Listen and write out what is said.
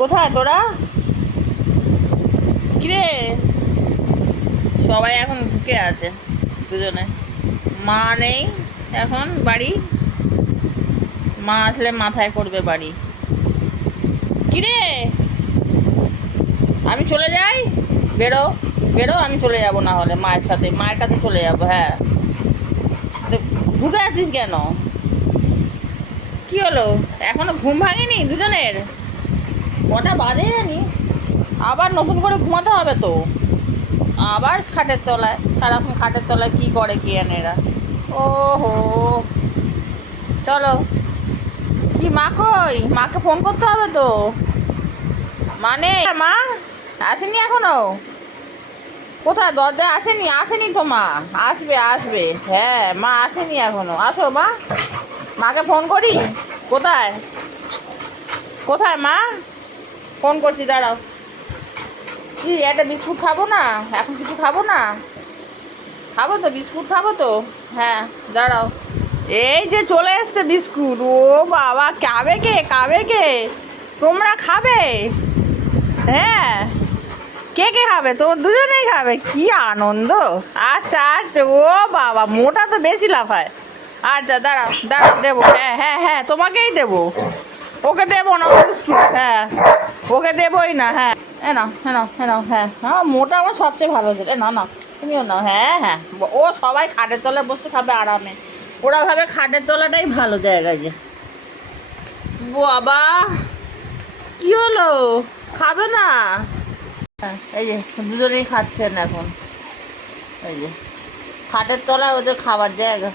কোথায় তোরা? কিরে, সবাই এখন ঢুকে আছে দুজনে। মা নেই এখন বাড়ি, মা আসলে মাথায় করবে বাড়ি। কিরে, আমি চলে যাই? বেরো বেরো, আমি চলে যাব, না হলে মায়ের সাথে, মায়ের কাছে চলে যাব। হ্যাঁ, তো ঢুকে আছিস কেন? কি হলো, এখনো ঘুম ভাঙেনি দুজনের? কটা বাজে জানি, আবার নতুন করে ঘুমাতে হবে তো। আবার খাটের তলায়, সারাক্ষণ খাটের তলায় কি করে কি জানে এরা। ও হো, চলো। কি মা কই? মাকে ফোন করতে হবে তো। মানে মা আসেনি এখনো? কোথায়, দরজায় আসেনি? আসেনি তো মা, আসবে আসবে। হ্যাঁ, মা আসেনি এখনো, আসো মা, মাকে ফোন করি। কোথায় কোথায় মা? ফোন করছি, দাঁড়াও। কি একটা বিস্কুট খাবো না? এখন কিছু খাবো না? খাবো তো, বিস্কুট খাবো তো। হ্যাঁ, দাঁড়াও। এই যে চলে এসছে বিস্কুট। ও বাবা, খাবে কে, খাবে কে? তোমরা খাবে? হ্যাঁ, কে কে খাবে? তোমার দুজনেই খাবে? কি আনন্দ। আচ্ছা আচ্ছা, ও বাবা, মোটা তো বেশি লাফায়। আচ্ছা, দাঁড়াও দাঁড়াও, দেবো। হ্যাঁ হ্যাঁ হ্যাঁ, তোমাকেই দেবো, ওকে দেবো না, দুষ্টু। হ্যাঁ, ওকে দেবোই না। হ্যাঁ, এ নাও, হ্যাঁ নাও, হ্যাঁ নাও। হ্যাঁ হ্যাঁ, মোটা আমার সবচেয়ে ভালো ছিল। না না, তুমিও নাও। হ্যাঁ হ্যাঁ, ও সবাই খাটের তলায় বসে খাবে আরামে। ওরা ভাবে খাটের তলাটাই ভালো জায়গা। যে বাবা, কি হলো, খাবে না? হ্যাঁ, এই যে দুজনেই খাচ্ছেন এখন। এই যে খাটের তলায় ওদের খাবার জায়গা।